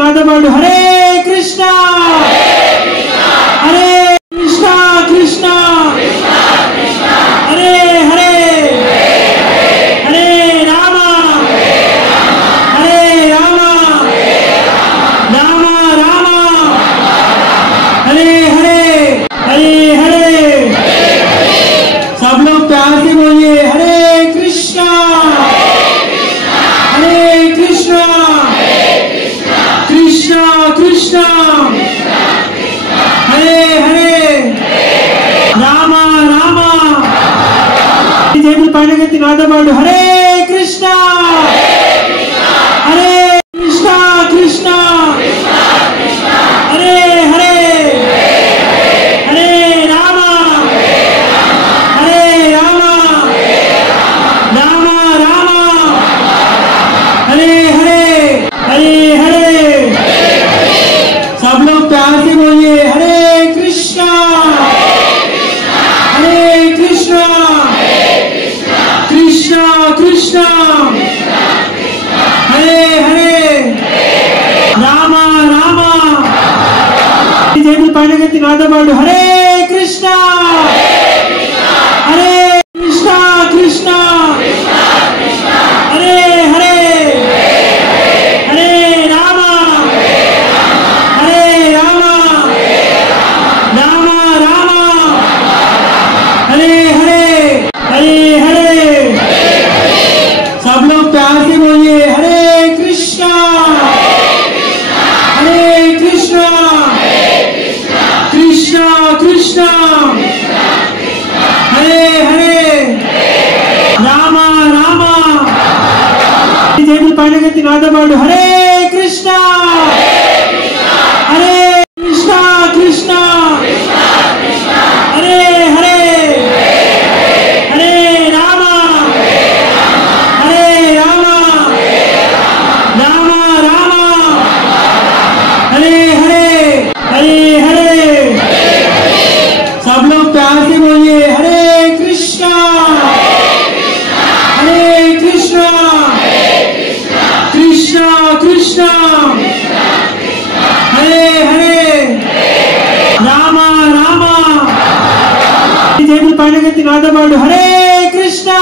నాదవాడు హరే కృష్ణ హరే కృష్ణ కృష్ణ హరే హరే హరే రామ హరే రామ రామ రామ हरे हरे हरे हरे सब लोग प्यार से बोलिए हरे कृष्णा कृष्णा कृष्णा हरे हरे रामा रामा पैनगति नादवाడు हरे कृष्णा कृष्णा हरे हरे हरे राम हरे राम राम राम हरे हरे हरे हरे सब लोग प्यार से बोलिए हरे कृष्णा कृष्णा कृष्णा हरे हरे राम राम पैनगति नादवाడు हरे कृष्णा कृष्णा हरे हरे हरे राम हरे राम राम राम हरे हरे हरे हरे सब लोग प्यार से बोलिए हरे कृष्णा कृष्णा कृष्णा हरे हरे राम राम पैनगति नादवाడు हरे कृष्णा कृष्णा हरे हरे हरे राम हरे राम राम राम हरे हरे हरे हरे सब लोग प्यार से बोलिए हरे कृष्णा कृष्णा हरे हरे राम राम पैनगति नादवाడు हरे कृष्णा